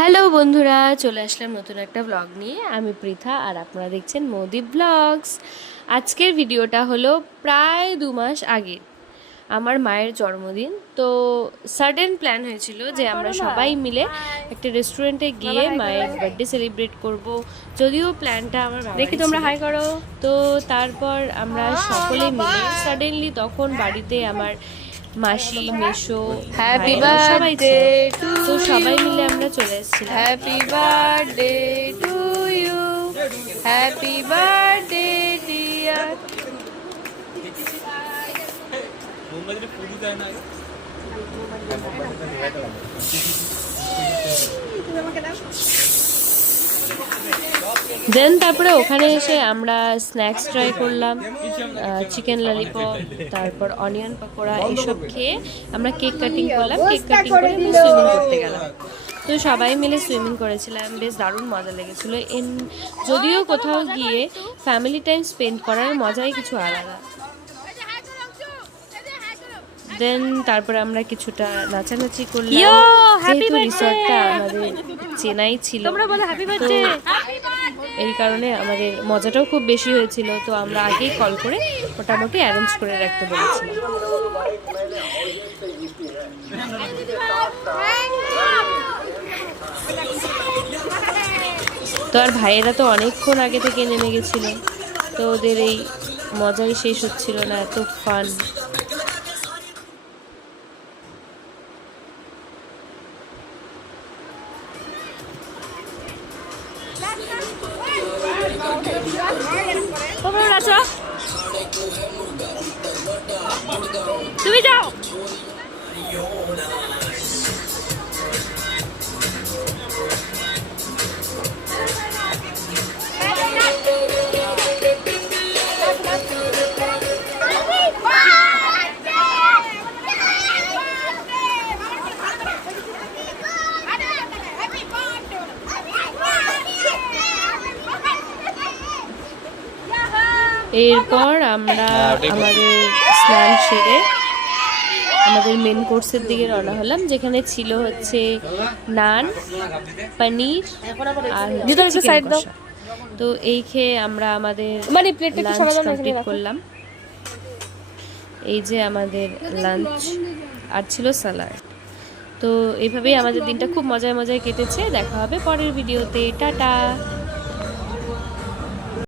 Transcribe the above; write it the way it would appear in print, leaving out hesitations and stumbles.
Hello বন্ধুরা, চলে আসলাম নতুন একটা ব্লগ নিয়ে। আমি পৃথা আর আপনারা দেখছেন মোদি ব্লগস। আজকের ভিডিওটা হলো প্রায় 2 মাস আগে আমার মায়ের জন্মদিন। তো সাডেন প্ল্যান হয়েছিল যে আমরা সবাই মিলে একটা রেস্টুরেন্টে গিয়ে মায়ের বার্থডে সেলিব্রেট করব। যদিও প্ল্যানটা আমার দেখি তোমরা হাই করো। তো তারপর আমরা সকলে মিলে সাডেনলি তখন বাড়িতে আমার মাসি, মেসো, হ্যাপি সবাই বার্থডে ছিল। টু তো সবাই মিলে আমরা চলে এসেছিলাম। Happy birthday to you, happy birthday dear. Then তারপরে ওখানে এসে আমরা স্ন্যাক্স ট্রাই করলাম, চিকেন ললিপপ, তারপর অনিয়ন পকোড়া, এইসব খেয়ে আমরা কেক কাটিং করলাম। কেক কাটিং করে আমরা সুইমিং করতে গেলাম। তো সবাই মিলে সুইমিং করেছিলাম, বেশ দারুণ মজা লেগেছিলো। যদিও কোথাও গিয়ে ফ্যামিলি টাইম স্পেন্ড করার মজাই কিছু আলাদা। দেন তারপরে আমরা কিছুটা নাচানাচি করলাম, যেহেতু রিসর্টটা আমাদের চেনাই ছিল, তো এই কারণে আমাদের মজাটাও খুব বেশি হয়েছিল। তো আমরা আগেই কল করে মোটামুটি অ্যারেঞ্জ করে রাখতে বলেছিলাম। তো আর ভাইয়েরা তো অনেকক্ষণ আগে থেকে নেমে গেছিল, তো ওদের এই মজাই শেষ হচ্ছিল না, এত ফান। তুমি যাও। এরপর আমরা আমাদের স্নান সেরে আমাদের মেন কোর্সের দিকে রওনা হলাম, যেখানে ছিল হচ্ছে নান, পনির আর চিকেন কষা। তো এই খেয়ে আমরা আমাদের লাঞ্চ কমপ্লিট করলাম। এই যে আমাদের লাঞ্চ, আর ছিল স্যালাড। তো এইভাবেই আমাদের দিনটা খুব মজায় মজায় কেটেছে। দেখা হবে পরের ভিডিওতে। টাটা।